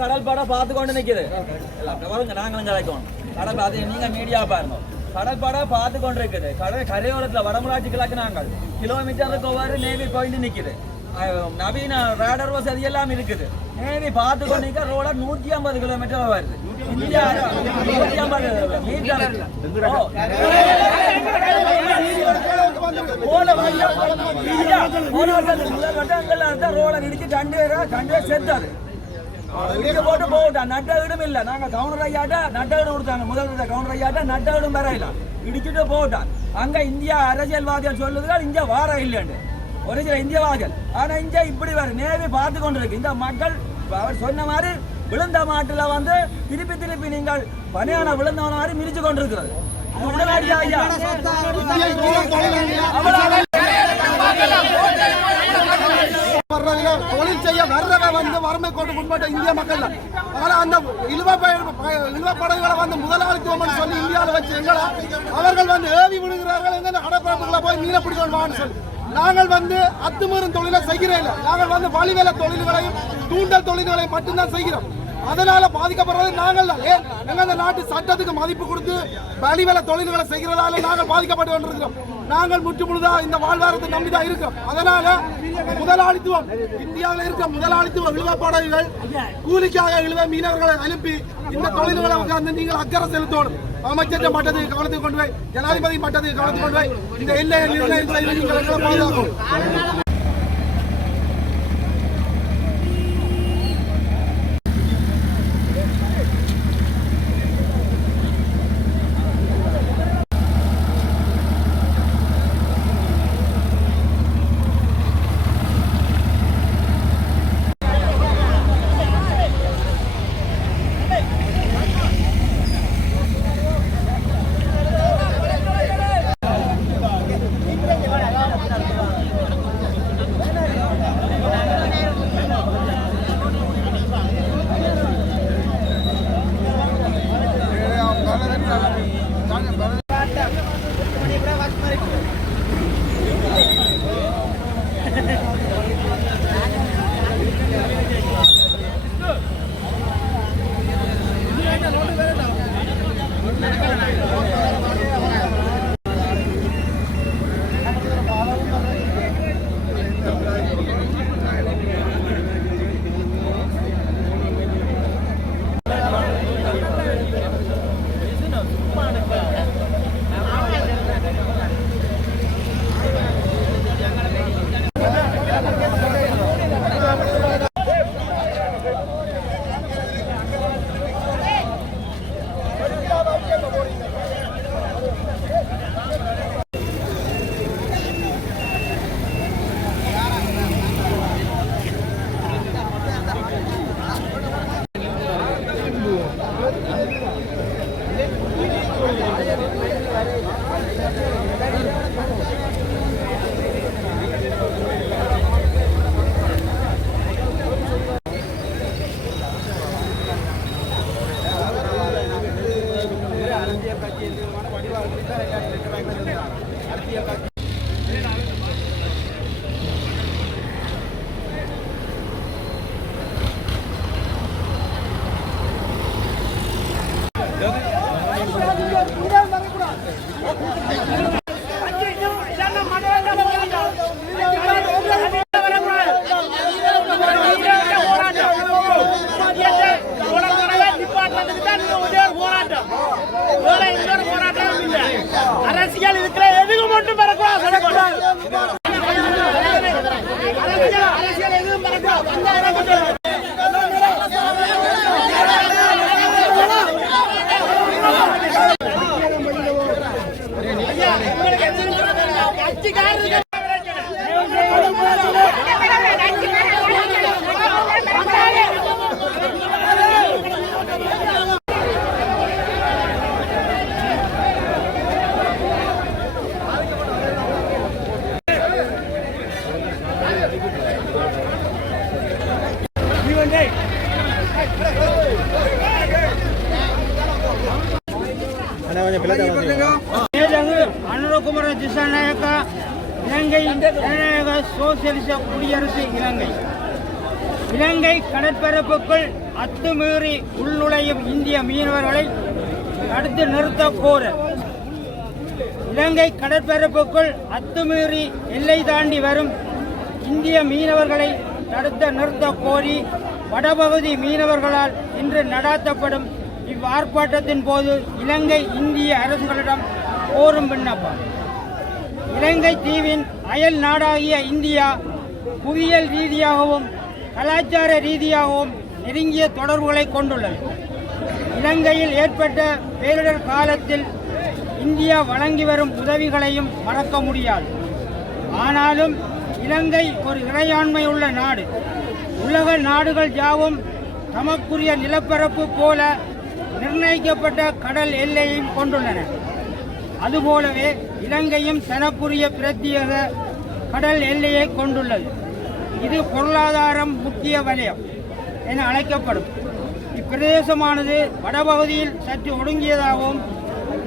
கடல் படம் பார்த்து கொண்டு நிற்குது. நாங்களும் கலைக்கணும். கடல் பார்த்து நீங்க மீடியா பாருங்க. கடல் படம் பார்த்து கொண்டு இருக்குது. கடல் கரையோரத்தில் வடமராட்சி கிழக்கு நாங்கள் கிலோமீட்டருக்கு ஒவ்வொரு நேவி பாயிண்ட் நிற்குது. நவீன ரேடர் வசதி எல்லாம் இருக்குது. நேவி பார்த்து கொண்டு நிற்க ரோட 150 கிலோமீட்டர் வருது. இந்தியா 150 மீட்டர் ரோட இடிச்சு 2 பேர் செத்தாரு. போட்டு போட்டா நட்ட வீடும் இல்ல. நாங்க கவுண்டர் ஐயாட்ட நட்ட வீடு கொடுத்தாங்க. முதல்ல கவுண்டர் ஐயாட்ட நட்ட வீடும் வரையில இடிச்சுட்டு போட்டான். அங்க இந்தியா அரசியல்வாதிகள் சொல்லுதுகள் இங்க வார இல்லைன்னு ஒரு சில இந்தியவாதிகள். ஆனா இங்க இப்படி வர நேவி பார்த்து கொண்டிருக்கு. இந்த மக்கள் அவர் சொன்ன மாதிரி விழுந்த மாட்டுல வந்து திருப்பி திருப்பி நீங்கள் பணியான விழுந்தவன மாதிரி மிதிச்சு கொண்டிருக்கிறது. தொழில் செய்ய வர்றவ வந்து வறுமை கோட்டு உட்பட்ட இந்திய மக்கள். ஆனா அந்த இழுவப்படைகளை வந்து முதலாளித்துவம் சொல்லி இந்தியாவில் வச்சு எங்களை அவர்கள் வந்து ஏவி விடுகிறார்கள். எங்க கடற்பரப்புகளை போய் மீன பிடிக்கணுமான்னு சொல்லி நாங்கள் வந்து அத்துமீறும் தொழிலை செய்கிறேன். நாங்கள் வந்து வழிவேல தொழில்களையும் தூண்டல் தொழில்களையும் மட்டும்தான் செய்கிறோம். அதனால பாதிக்கப்படுறது நாங்கள் தான். ஏன் எங்க அந்த நாட்டு சட்டத்துக்கு மதிப்பு கொடுத்து வழிவேல தொழில்களை செய்கிறதால நாங்கள் பாதிக்கப்பட்டு கொண்டிருக்கிறோம். நாங்கள் முற்று முழுதா இந்த வாழ்வாரத்தை நம்பிதான் இருக்கிறோம். அதனால முதலாளித்துவம் இந்தியாவில் இருக்க முதலாளித்துவ இழுவப்படைகள் கூலிக்காக இழுவ மீனவர்களை அனுப்பி இந்த தொழில்களை உட்கார்ந்து நீங்கள் அக்கறை செலுத்தணும். அமைச்சர் மட்டத்துக்கு கவனத்துக்கு கொண்டு போய் ஜனாதிபதி மட்டத்துக்கு கவனத்துக்கு கொண்டு போய் இந்த எல்லையை நிர்ணயித்து பாதுகாக்கும். அனுரகுமார திசாநாயக்கா இலங்கை ஜனநாயக சோசியலிச குடியரசு இலங்கை கடற்பரப்புக்குள் அத்துமீறி உள்நுழையும் இந்திய மீனவர்களை தடுத்து நிறுத்த கோரல். இலங்கை கடற்பரப்புக்குள் அத்துமீறி எல்லை தாண்டி வரும் இந்திய மீனவர்களை தடுத்து நிறுத்த கோரி வடபகுதி மீனவர்களால் இன்று நடாத்தப்படும் இவ்வார்ப்பாட்டத்தின் போது இலங்கை இந்திய அரசுகளிடம் கோரும் விண்ணப்பம். இலங்கை தீவின் அயல் நாடாகிய இந்தியா புவியியல் ரீதியாகவும் கலாச்சார ரீதியாகவும் நெருங்கிய தொடர்புகளை கொண்டுள்ளது. இலங்கையில் ஏற்பட்ட பேரிடர் காலத்தில் இந்தியா வழங்கி வரும் உதவிகளையும் மறக்க முடியாது. ஆனாலும் இலங்கை ஒரு இறையாண்மை உள்ள நாடு. உலக நாடுகள் யாவும் தமக்குரிய நிலப்பரப்பு போல நிர்ணயிக்கப்பட்ட கடல் எல்லையையும் கொண்டுள்ளன. அதுபோலவே இலங்கையும் தனக்குரிய பிரத்யேக கடல் எல்லையை கொண்டுள்ளது. இது பொருளாதாரம் முக்கிய வலயம் என அழைக்கப்படும். இப்பிரதேசமானது வடபகுதியில் சற்று ஒடுங்கியதாகவும்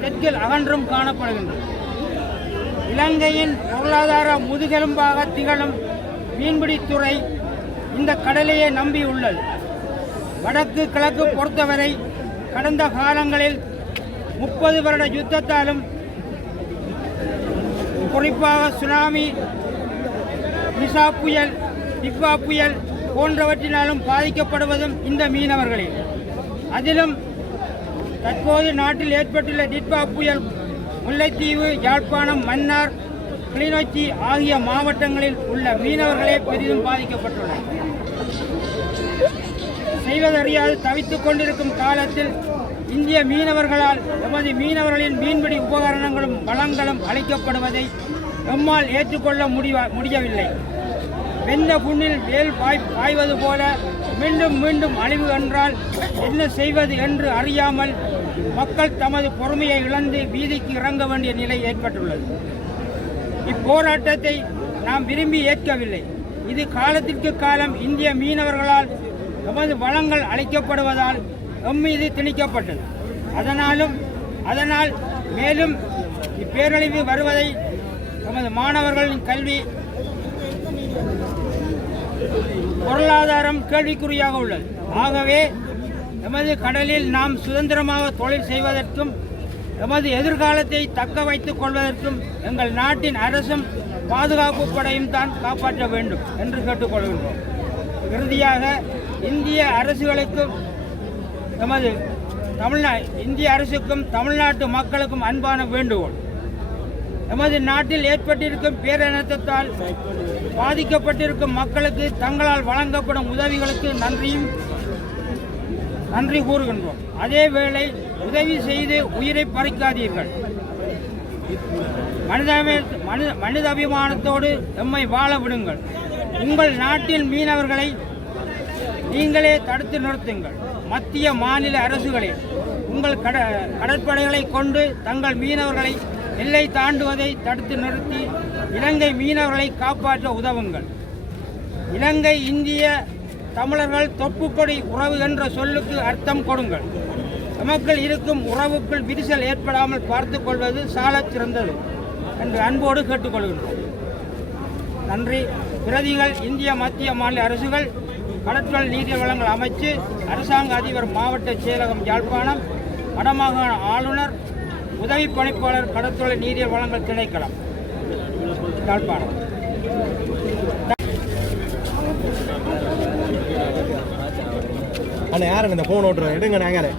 தெற்கில் அகன்றும் காணப்படுகின்றது. இலங்கையின் பொருளாதார முதுகெலும்பாக திகழும் மீன்பிடித்துறை இந்த கடலையே நம்பியுள்ளது. வடக்கு கிழக்கு பொறுத்தவரை கடந்த காலங்களில் 30 வருட யுத்தத்தாலும் குறிப்பாக சுனாமி, நிசா புயல், டிப்பா புயல் போன்றவற்றினாலும் பாதிக்கப்படுவதும் இந்த மீனவர்களே. அதிலும் தற்போது நாட்டில் ஏற்பட்டுள்ள டிப்பா புயல் முல்லைத்தீவு, யாழ்ப்பாணம், மன்னார், கிளிநொச்சி ஆகிய மாவட்டங்களில் உள்ள மீனவர்களே பெரிதும் பாதிக்கப்பட்டுள்ளனர். செய்வதறியாது தவித்துக் கொண்டிருக்கும் காலத்தில் இந்திய மீனவர்களால் எமது மீனவர்களின் மீன்பிடி உபகரணங்களும் வளங்களும் அளிக்கப்படுவதை நம்மால் ஏற்றுக்கொள்ள முடியவில்லை. வெந்த புண்ணில் வேல் பாய்வது போல மீண்டும் மீண்டும் அழிவு என்றால் என்ன செய்வது என்று அறியாமல் மக்கள் தமது பொறுமையை இழந்து வீதிக்கு இறங்க வேண்டிய நிலை ஏற்பட்டுள்ளது. இப்போராட்டத்தை நாம் விரும்பி ஏற்கவில்லை. இது காலத்திற்கு காலம் இந்திய மீனவர்களால் எமது வளங்கள் அளிக்கப்படுவதால் எம்மீது திணிக்கப்பட்டது. அதனால் மேலும் இப்பேரழிவு வருவதை நமது மாணவர்களின் கல்வி பொருளாதாரம் கேள்விக்குறியாக உள்ளது. ஆகவே எமது கடலில் நாம் சுதந்திரமாக தொழில் செய்வதற்கும் எமது எதிர்காலத்தை தக்க வைத்துக் கொள்வதற்கும் எங்கள் நாட்டின் அரசும் பாதுகாப்பு படையும் தான் காப்பாற்ற வேண்டும் என்று கேட்டுக்கொள்கின்றோம். இறுதியாக இந்திய அரசுகளுக்கும் இந்திய அரசுக்கும் தமிழ்நாட்டு மக்களுக்கும் அன்பான வேண்டுகோள். எமது நாட்டில் ஏற்பட்டிருக்கும் பேரினத்தால் பாதிக்கப்பட்டிருக்கும் மக்களுக்கு தங்களால் வழங்கப்படும் உதவிகளுக்கு நன்றி கூறுகின்றோம். அதேவேளை உதவி செய்து உயிரை பறிக்காதீர்கள். மனிதாபிமானத்தோடு எம்மை வாழ விடுங்கள். உங்கள் நாட்டில் மீனவர்களை நீங்களே தடுத்து நிறுத்துங்கள். மத்திய மாநில அரசுகளே உங்கள் கடற்படைகளை கொண்டு தங்கள் மீனவர்களை எல்லை தாண்டுவதை தடுத்து நிறுத்தி இலங்கை மீனவர்களை காப்பாற்ற உதவுங்கள். இலங்கை இந்திய தமிழர்கள் தொப்புக்கொடி உறவு என்ற சொல்லுக்கு அர்த்தம் கொடுங்கள். நமக்குள் இருக்கும் உறவுக்குள் விரிசல் ஏற்படாமல் பார்த்து கொள்வது சாலச் சிறந்தது என்று அன்போடு கேட்டுக்கொள்கின்றோம். நன்றி. பிரதிகள் இந்திய மத்திய மாநில அரசுகள், கடற்றொழில் நீரியல் வளங்கள் அமைச்சு, அரசாங்க அதிபர், மாவட்ட செயலகம், யாழ்ப்பாணம், வடமாகாண ஆளுநர், உதவி பணிப்பாளர், கடற்றொழில் நீரியல் வளங்கள் திணைக்களம், யாழ்ப்பாணம். அண்ணா யாருங்க இந்த ஃபோன் ஓட்டுறோம் எடுங்க நாங்களே